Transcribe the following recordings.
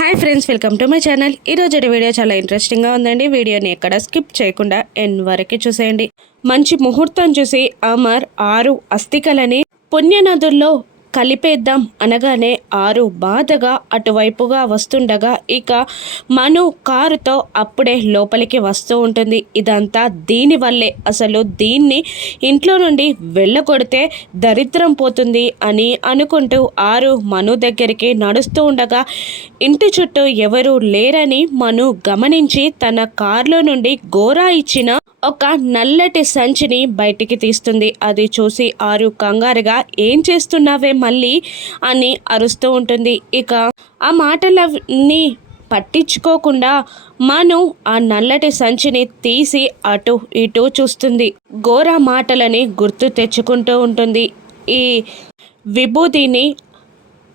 Hi friends welcome to my channel. ఈరోజు video చాలా ఇంట్రెస్టింగ్గా ఉందండి. వీడియోని ఎక్కడ స్కిప్ చేయకుండా ఎన్ వరకు చూసేయండి. మంచి ముహూర్తం చూసి అమర్ ఆరు అస్థికలని పుణ్యనదుల్లో కలిపేద్దాం అనగానే ఆరు బాధగా అటువైపుగా వస్తుండగా ఇక మను కారుతో అప్పుడే లోపలికి వస్తూ ఉంటుంది. ఇదంతా దీనివల్లే అసలు దీన్ని ఇంట్లో నుండి వెళ్ళగొడితే దరిద్రం పోతుంది అని అనుకుంటూ ఆరు మను దగ్గరికి నడుస్తూ ఉండగా ఇంటి చుట్టూ ఎవరూ లేరని మను గమనించి తన కారులో నుండి గోరా ఇచ్చిన ఒక నల్లటి సంచిని బయటికి తీస్తుంది. అది చూసి ఆరు కంగారుగా ఏం చేస్తున్నావే మళ్ళీ? అని అరుస్తూ ఉంటుంది. ఇక ఆ మాటలన్నీ పట్టించుకోకుండా మను ఆ నల్లటి సంచిని తీసి అటు ఇటు చూస్తుంది. ఘోర మాటలని గుర్తు తెచ్చుకుంటూ ఉంటుంది. ఈ విభూతిని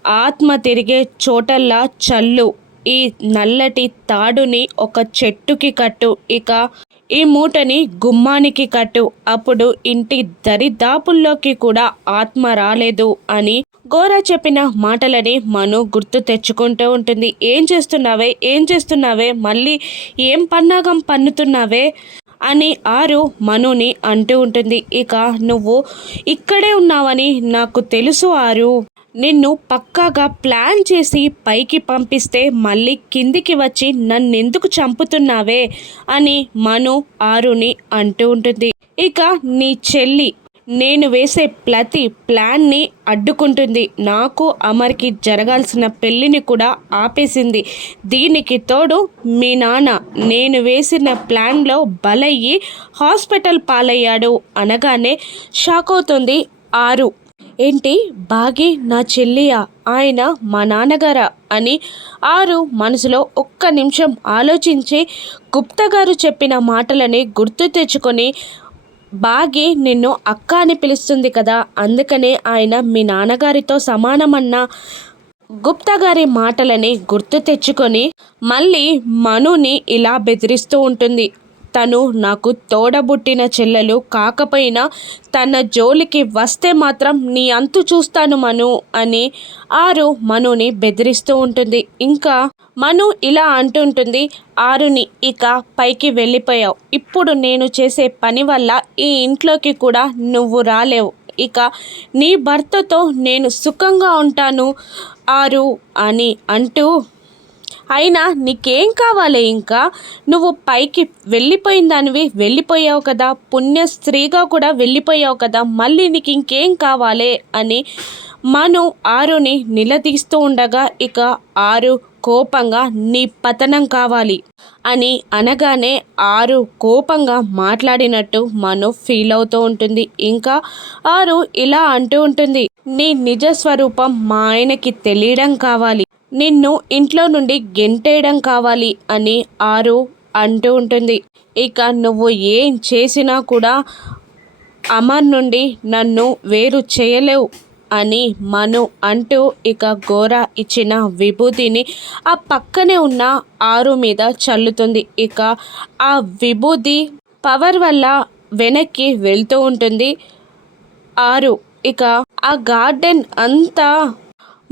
ఆత్మ తిరిగే చోటల్లా చల్లు. ఈ నల్లటి తాడుని ఒక చెట్టుకి కట్టు. ఇక ఈ మూటని గుమ్మానికి కట్టు. అప్పుడు ఇంటి దరిదాపుల్లోకి కూడా ఆత్మ రాలేదు అని గోరా చెప్పిన మాటలని మను గుర్తు తెచ్చుకుంటూ ఉంటుంది. ఏం చేస్తున్నావే? ఏం చేస్తున్నావే? మళ్ళీ ఏం పన్నాగం పన్నుతున్నావే? అని ఆరు మనుని అంటూ ఉంటుంది. ఇక నువ్వు ఇక్కడే ఉన్నావని నాకు తెలుసు ఆరు. నిన్ను పక్కాగా ప్లాన్ చేసి పైకి పంపిస్తే మళ్ళీ కిందికి వచ్చి నన్నెందుకు చంపుతున్నావే అని మను ఆరుని అంటూ ఉంటుంది. ఇక నీ చెల్లి నేను వేసే ప్రతి ప్లాన్ని అడ్డుకుంటుంది. నాకు అమర్కి జరగాల్సిన పెళ్ళిని కూడా ఆపేసింది. దీనికి తోడు మీ నాన్న నేను వేసిన ప్లాన్లో బలయ్యి హాస్పిటల్ పాలయ్యాడు అనగానే షాక్ అవుతుంది ఆరు. ఏంటి? బాగి నా చెల్లియా ఆయన మా నాన్నగారా అని ఆరు మనసులో ఒక్క నిమిషం ఆలోచించి గుప్తా గారు చెప్పిన మాటలని గుర్తు తెచ్చుకొని బాగి నిన్ను అక్క అని పిలుస్తుంది కదా అందుకనే ఆయన మీ నాన్నగారితో సమానమన్న. గుప్తా గారి మాటలని గుర్తు తెచ్చుకొని మళ్ళీ మనుని ఇలా బెదిరిస్తూ ఉంటుంది. తను నాకు తోడబుట్టిన చెల్లెలు కాకపోయినా తన జోలికి వస్తే మాత్రం నీ అంతు చూస్తాను మను అని ఆరు మనుని బెదిరిస్తూ ఉంటుంది. ఇంకా మను ఇలా అంటుంటుంది ఆరుని ఇక పైకి వెళ్ళిపోయావు. ఇప్పుడు నేను చేసే పని వల్ల ఈ ఇంట్లోకి కూడా నువ్వు రాలేవు. ఇక నీ భర్తతో నేను సుఖంగా ఉంటాను ఆరు అని అంటూ అయినా నీకేం కావాలి ఇంకా? నువ్వు పైకి వెళ్ళిపోయిన దానివి వెళ్ళిపోయావు కదా. పుణ్య స్త్రీగా కూడా వెళ్ళిపోయావు కదా. మళ్ళీ నీకు ఇంకేం కావాలి? అని మను ఆరుని నిలదీస్తూ ఉండగా ఇక ఆరు కోపంగా నీ పతనం కావాలి అని అనగానే ఆరు కోపంగా మాట్లాడినట్టు మను ఫీల్ అవుతూ ఉంటుంది. ఇంకా ఆరు ఇలా అంటూ ఉంటుంది నీ నిజ స్వరూపం మా ఆయనకి తెలియడం కావాలి. నిన్ను ఇంట్లో నుండి గెంటేయడం కావాలి అని ఆరు అంటూ ఉంటుంది. ఇక నువ్వు ఏం చేసినా కూడా అమర్ నుండి నన్ను వేరు చేయలేవు అని మను అంటూ ఇక గోర ఇచ్చిన విభూతిని ఆ పక్కనే ఉన్న ఆరు మీద చల్లుతుంది. ఇక ఆ విభూతి పవర్ వల్ల వెనక్కి వెళ్తూ ఉంటుంది. ఆరు ఇక ఆ గార్డెన్ అంతా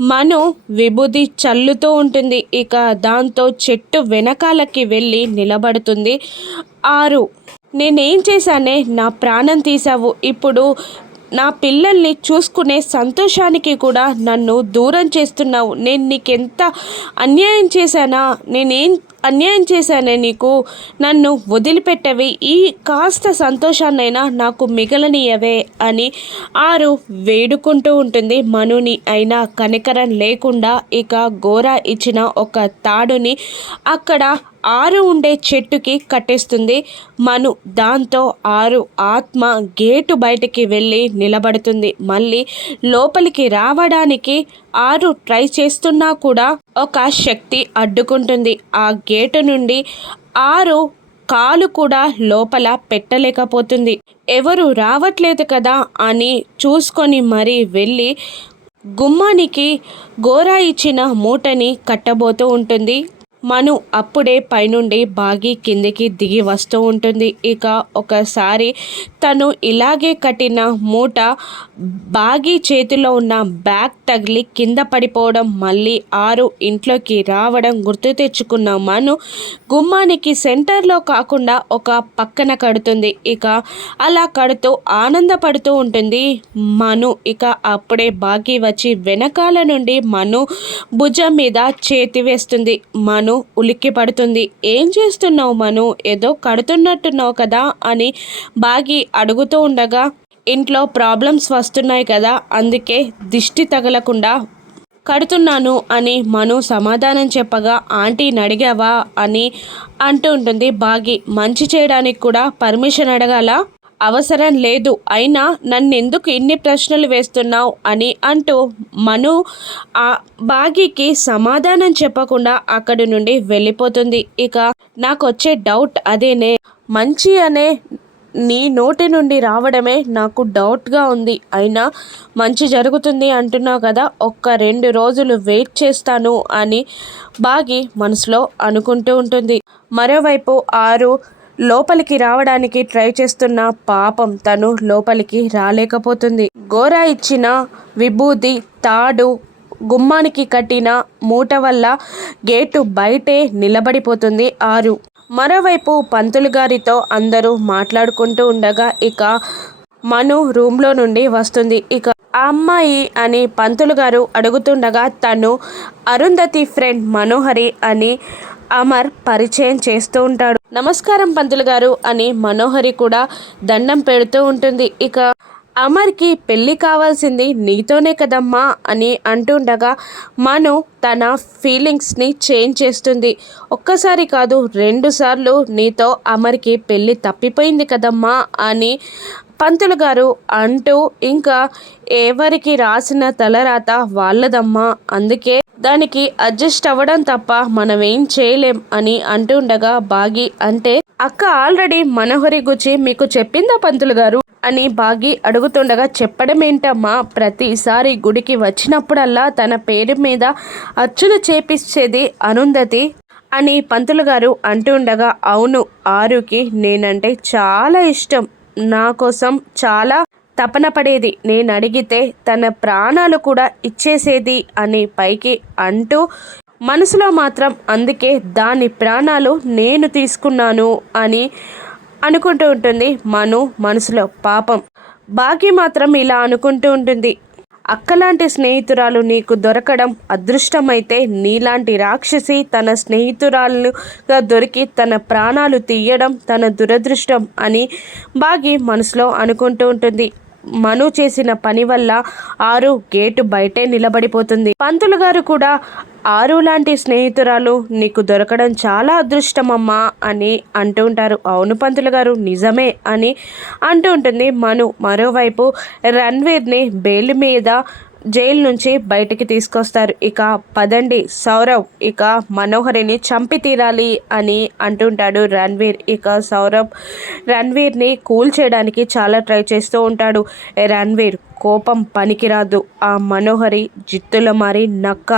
మను విభూది చల్లుతూ ఉంటుంది. ఇక దాంతో చెట్టు వెనకాలకి వెళ్ళి నిలబడుతుంది. ఆరు నేనేం చేశానే? నా ప్రాణం తీసావు ఇప్పుడు నా పిల్లల్ని చూసుకునే సంతోషానికి కూడా నన్ను దూరం చేస్తున్నావు. నేను నీకెంత అన్యాయం చేశానా? నేనేం అన్యాయం చేశానే నీకు? నన్ను వదిలిపెట్టవి. ఈ కాస్త సంతోషాన్నైనా నాకు మిగలనియవే అని ఆరు వేడుకుంటూ ఉంటుంది. మనుని అయినా కనికరం లేకుండా ఇక గోర ఇచ్చిన ఒక తాడుని అక్కడ ఆరు ఉండే చెట్టుకి కట్టేస్తుంది. మను దాంతో ఆరు ఆత్మ గేటు బయటికి వెళ్ళి నిలబడుతుంది. మళ్ళీ లోపలికి రావడానికి ఆరు ట్రై చేస్తున్నా కూడా ఒక శక్తి అడ్డుకుంటుంది. ఆ గేటు నుండి ఆరు కాలు కూడా లోపల పెట్టలేకపోతుంది. ఎవరు రావట్లేదు కదా అని చూసుకొని మరీ వెళ్ళి గుమ్మానికి గోరా ఇచ్చిన మూటని కట్టబోతూ ఉంటుంది. మను అప్పుడే పైనుండి బాగి కిందికి దిగి వస్తూ ఉంటుంది. ఇక ఒకసారి తను ఇలాగే కట్టిన మూట బాగి చేతిలో ఉన్న బ్యాగ్ తగిలి కింద పడిపోవడం మళ్ళీ ఆరు ఇంట్లోకి రావడం గుర్తు తెచ్చుకున్న మను గుమ్మానికి సెంటర్లో కాకుండా ఒక పక్కన కడుతుంది. ఇక అలా కడుతూ ఆనందపడుతూ ఉంటుంది మను. ఇక అప్పుడే బాగి వచ్చి వెనకాల నుండి మను భుజం మీద చేతి వేస్తుంది. మను ఉలిక్కి పడుతుంది ఏం చేస్తున్నావు మను? ఏదో కడుతున్నట్టున్నావు కదా అని బాగి అడుగుతూ ఉండగా ఇంట్లో ప్రాబ్లమ్స్ వస్తున్నాయి కదా అందుకే దిష్టి తగలకుండా కడుతున్నాను అని మను సమాధానం చెప్పగా ఆంటీని అడిగావా అని అంటూ ఉంటుంది బాగి. మంచి చేయడానికి కూడా పర్మిషన్ అడగాల? అవసరం లేదు. అయినా నన్ను ఎందుకు ఇన్ని ప్రశ్నలు వేస్తున్నావు అని అంటూ మను ఆ బాగీకి సమాధానం చెప్పకుండా అక్కడి నుండి వెళ్ళిపోతుంది. ఇక నాకు వచ్చే డౌట్ అదేనే. మంచి అనే నీ నోటి నుండి రావడమే నాకు డౌట్గా ఉంది. అయినా మంచి జరుగుతుంది అంటున్నావు కదా ఒక్క రెండు రోజులు వెయిట్ చేస్తాను అని బాగి మనసులో అనుకుంటూ ఉంటుంది. మరోవైపు ఆరు లోపలికి రావడానికి ట్రై చేస్తున్న పాపం తను లోపలికి రాలేకపోతుంది. గోరా ఇచ్చిన విభూతి తాడు గుమ్మానికి కట్టిన మూట వల్ల గేటు బయటే నిలబడిపోతుంది ఆరు. మరోవైపు పంతులు గారితో అందరూ మాట్లాడుకుంటూ ఉండగా ఇక మను రూమ్లో నుండి వస్తుంది. ఇక ఆ అమ్మాయి అని పంతులు గారు అడుగుతుండగా తను అరుంధతి ఫ్రెండ్ మనోహరి అని అమర్ పరిచయం చేస్తూ ఉంటాడు. నమస్కారం పంతులు గారు అని మనోహరి కూడా దండం పెడుతూ ఉంటుంది. ఇక అమర్కి పెళ్ళి కావాల్సింది నీతోనే కదమ్మా అని అంటుండగా మను తన ఫీలింగ్స్ని చేంజ్ చేస్తుంది. ఒక్కసారి కాదు రెండుసార్లు నీతో అమర్కి పెళ్ళి తప్పిపోయింది కదమ్మా అని పంతులు గారు అంటూ ఇంకా ఎవరికి రాసిన తలరాత వాళ్ళదమ్మా. అందుకే దానికి అడ్జస్ట్ అవ్వడం తప్ప మనం ఏం చేయలేం అని అంటుండగా బాగి అంటే అక్క ఆల్రెడీ మనోహరి గుచ్చి మీకు చెప్పిందా పంతులు గారు? అని బాగి అడుగుతుండగా చెప్పడం ఏంటమ్మా ప్రతిసారి గుడికి వచ్చినప్పుడల్లా తన పేరు మీద అచ్చులు చేపించేది అనుందతి అని పంతులు గారు అంటుండగా అవును ఆరుకి నేనంటే చాలా ఇష్టం. నా కోసం చాలా తపన పడేది. నేను అడిగితే తన ప్రాణాలు కూడా ఇచ్చేసేది అని పైకి అంటూ మనసులో మాత్రం అందుకే దాని ప్రాణాలు నేను తీసుకున్నాను అని అనుకుంటూ ఉంటుంది మను మనసులో పాపం. బాకీ మాత్రం ఇలా అనుకుంటూ ఉంటుంది. అక్కలాంటి స్నేహితురాలు నీకు దొరకడం అదృష్టమైతే నీలాంటి రాక్షసి తన స్నేహితురాలుగా దొరికి తన ప్రాణాలు తీయడం తన దురదృష్టం అని బాగి మనసులో అనుకుంటూ ఉంటుంది. మను చేసిన పని వల్ల ఆరు గేటు బయటే నిలబడిపోతుంది. పంతులు గారు కూడా ఆరు లాంటి స్నేహితురాలు నీకు దొరకడం చాలా అదృష్టమమ్మా అని అంటూ ఉంటారు. అవును పంతులు గారు నిజమే అని అంటూ ఉంటుంది మను. మరోవైపు రణ్వీర్ని బెయిల్ మీద జైలు నుంచి బయటికి తీసుకొస్తారు. ఇక పదండి సౌరవ్ ఇక మనోహరిని చంపి తీరాలి అని అంటుంటాడు రణ్వీర్. ఇక సౌరవ్ రణ్వీర్ని కూల్ చేయడానికి చాలా ట్రై చేస్తూ ఉంటాడు రణ్వీర్. కోపం పనికిరాదు. ఆ మనోహరి జిత్తుల మారి నక్క.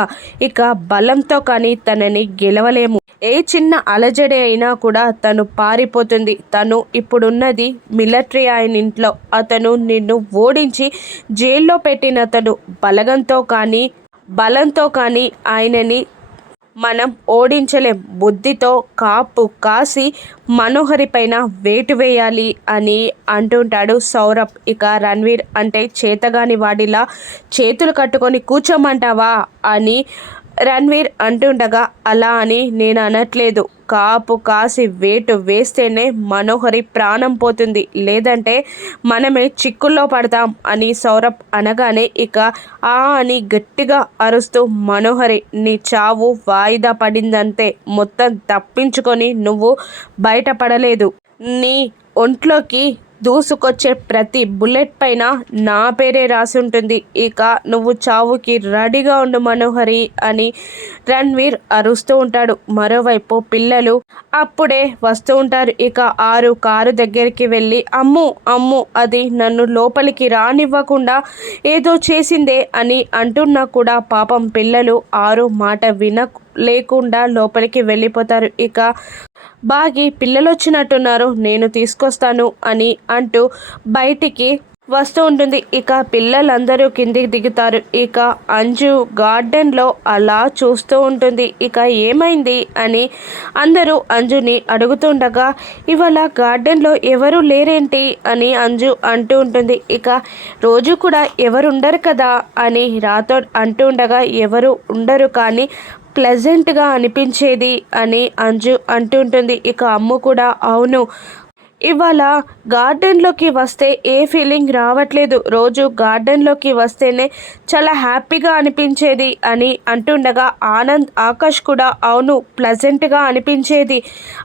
ఇక బలంతో కానీ తనని గెలవలేము. ఏ చిన్న అలజడి అయినా కూడా తను పారిపోతుంది. తను ఇప్పుడున్నది మిలిటరీ ఆయన ఇంట్లో. అతను నిన్ను ఓడించి జైల్లో పెట్టిన అతడు బలగంతో కానీ బలంతో కానీ ఆయనని మనం ఓడించలేం. బుద్ధితో కాపు కాసి మనోహరి పైన వేటు వేయాలి అని అంటుంటాడు సౌరభ్. ఇక రణ్వీర్ అంటే చేతగాని వాడిలా చేతులు కట్టుకొని కూర్చోమంటావా అని రణ్వీర్ అంటుండగా అలా అని నేను అనట్లేదు. కాపు కాసి వేటు వేస్తేనే మనోహరి ప్రాణం పోతుంది. లేదంటే మనమే చిక్కుల్లో పడతాం అని సౌరభ్ అనగానే ఇక ఆ అని గట్టిగా అరుస్తూ మనోహరి నీ చావు వాయిదా పడిందంతే. మొత్తం తప్పించుకొని నువ్వు బయటపడలేదు. నీ ఒంట్లోకి దూసుకొచ్చే ప్రతి బుల్లెట్ పైన నా పేరే రాసి ఉంటుంది. ఇక నువ్వు చావుకి రెడీగా ఉండు మనోహరి అని రణ్వీర్ అరుస్తూ ఉంటాడు. మరోవైపు పిల్లలు అప్పుడే వస్తూ ఉంటారు. ఇక ఆరు కారు దగ్గరికి వెళ్ళి అమ్ము అమ్ము అది నన్ను లోపలికి రానివ్వకుండా ఏదో చేసిందే అని అంటున్నా కూడా పాపం పిల్లలు ఆరు మాట విన లేకుండా లోపలికి వెళ్ళిపోతారు. ఇక బాగి పిల్లలు వచ్చినట్టున్నారు నేను తీసుకొస్తాను అని అంటూ బయటికి వస్తూ ఉంటుంది. ఇక పిల్లలందరూ కిందికి దిగుతారు. ఇక అంజు గార్డెన్లో అలా చూస్తూ ఉంటుంది. ఇక ఏమైంది అని అందరూ అంజుని అడుగుతుండగా ఇవాళ గార్డెన్లో ఎవరు లేరేంటి? అని అంజు అంటూ ఉంటుంది. ఇక రోజు కూడా ఎవరు ఉండరు కదా అని రాతో అంటూ ఉండగా ఎవరు ఉండరు కానీ ప్లెజెంట్గా అనిపించేది అని అంజు అంటుంటుంది. ఇక అమ్ము కూడా అవును. ఇవాళ గార్డెన్లోకి వస్తే ఏ ఫీలింగ్ రావట్లేదు. రోజు గార్డెన్లోకి వస్తేనే చాలా హ్యాపీగా అనిపించేది అని అంటుండగా ఆనంద్ ఆకాష్ కూడా అవును ప్లజెంట్గా అనిపించేది.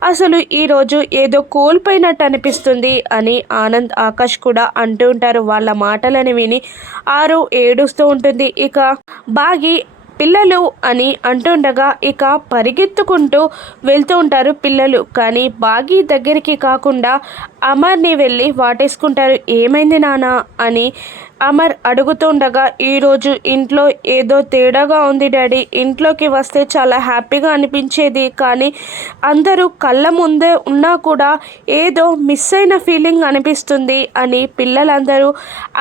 అసలు ఈరోజు ఏదో కోల్పోయినట్టు అనిపిస్తుంది అని ఆనంద్ ఆకాష్ కూడా అంటూ ఉంటారు. వాళ్ళ మాటలని విని ఆరు ఏడుస్తూ ఉంటుంది. ఇక బాగి పిల్లలు అని అంటుండగా ఇక పరిగెత్తుకుంటూ వెళ్తూ ఉంటారు పిల్లలు. కానీ బాగి దగ్గరికి కాకుండా అమర్ని వెళ్ళి వాటేసుకుంటారు. ఏమైంది నాన్న అని అమర్ అడుగుతుండగా ఈరోజు ఇంట్లో ఏదో తేడాగా ఉంది డాడీ. ఇంట్లోకి వస్తే చాలా హ్యాపీగా అనిపించేది. కానీ అందరూ కళ్ళ ముందే ఉన్నా కూడా ఏదో మిస్ అయిన ఫీలింగ్ అనిపిస్తుంది అని పిల్లలందరూ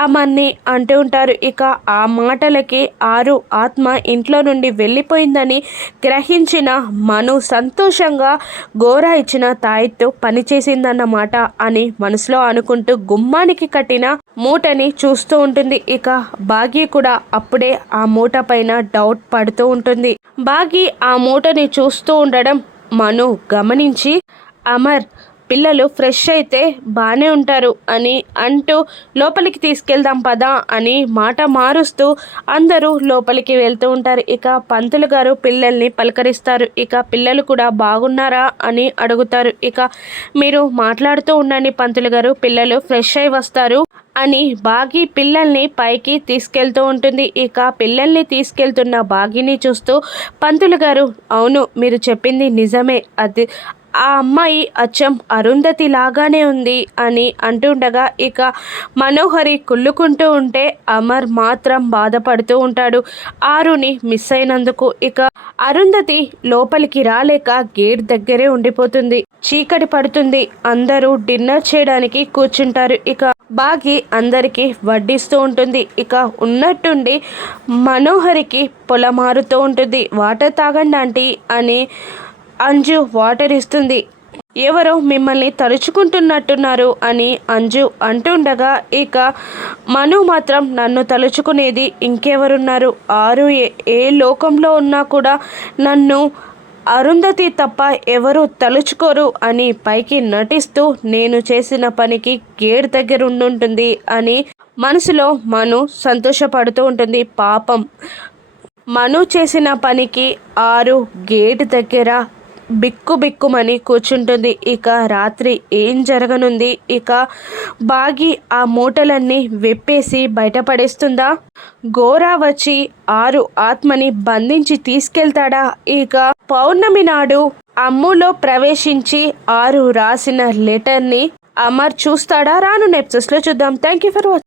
అమర్ని అంటూ ఉంటారు. ఇక ఆ మాటలకి ఆరు ఆత్మ ఇంట్లో నుండి వెళ్ళిపోయిందని గ్రహించిన మను సంతోషంగా గోర ఇచ్చిన తాయితో పనిచేసిందన్నమాట అని మనసులో అనుకుంటూ గుమ్మానికి కట్టిన మూటని చూస్తూ ఉంటుంది. ఇక బాగి కూడా అప్పుడే ఆ మూట పైన డౌట్ పడుతూ ఉంటుంది. బాగి ఆ మూటని చూస్తూ ఉండడం మను గమనించి అమర్ పిల్లలు ఫ్రెష్ అయితే బాగానే ఉంటారు అని అంటూ లోపలికి తీసుకెళ్దాం పదా అని మాట మారుస్తూ అందరూ లోపలికి వెళ్తూ ఉంటారు. ఇక పంతులు గారు పిల్లల్ని పలకరిస్తారు. ఇక పిల్లలు కూడా బాగున్నారా అని అడుగుతారు. ఇక మీరు మాట్లాడుతూ ఉండండి పంతులు గారు పిల్లలు ఫ్రెష్ అయి వస్తారు అని బాగి పిల్లల్ని పైకి తీసుకెళ్తూ ఉంటుంది. ఇక పిల్లల్ని తీసుకెళ్తున్న బాగిని చూస్తూ పంతులు గారు అవును మీరు చెప్పింది నిజమే. అది ఆ అమ్మాయి అచ్చం అరుంధతి లాగానే ఉంది అని అంటుండగా ఇక మనోహరి కుళ్ళుకుంటూ ఉంటే అమర్ మాత్రం బాధపడుతూ ఉంటాడు. ఆరుని మిస్ అయినందుకు ఇక అరుంధతి లోపలికి రాలేక గేట్ దగ్గరే ఉండిపోతుంది. చీకటి పడుతుంది. అందరూ డిన్నర్ చేయడానికి కూర్చుంటారు. ఇక బాగి అందరికీ వడ్డిస్తూ ఉంటుంది. ఇక ఉన్నట్టుండి మనోహరికి పొలమారుతూ ఉంటుంది. వాటర్ తాగండి ఆంటీ అని అంజు వాటర్ ఇస్తుంది. ఎవరో మిమ్మల్ని తలుచుకుంటున్నట్టున్నారు అని అంజు అంటుండగా ఇక మను మాత్రం నన్ను తలుచుకునేది ఇంకెవరున్నారు? ఆరు ఏ లోకంలో ఉన్నా కూడా నన్ను అరుంధతి తప్ప ఎవరు తలుచుకోరు అని పైకి నటిస్తూ నేను చేసిన పనికి గేట్ దగ్గర ఉండుంటుంది అని మనసులో మను సంతోషపడుతూ ఉంటుంది. పాపం. మను చేసిన పనికి ఆరు గేట్ దగ్గర బిక్కు బిక్కుమని కూర్చుంటుంది. ఇక రాత్రి ఏం జరగనుంది? ఇక బాగి ఆ మూటలన్నీ విప్పేసి బయటపడేస్తుందా? గోరా వచ్చి ఆరు ఆత్మని బంధించి తీసుకెళ్తాడా? ఇక పౌర్ణమి నాడు అమ్ములో ప్రవేశించి ఆరు రాసిన లెటర్ని అమర్ చూస్తాడా? రాను నెప్సెస్లో చూద్దాం. Thank you for watching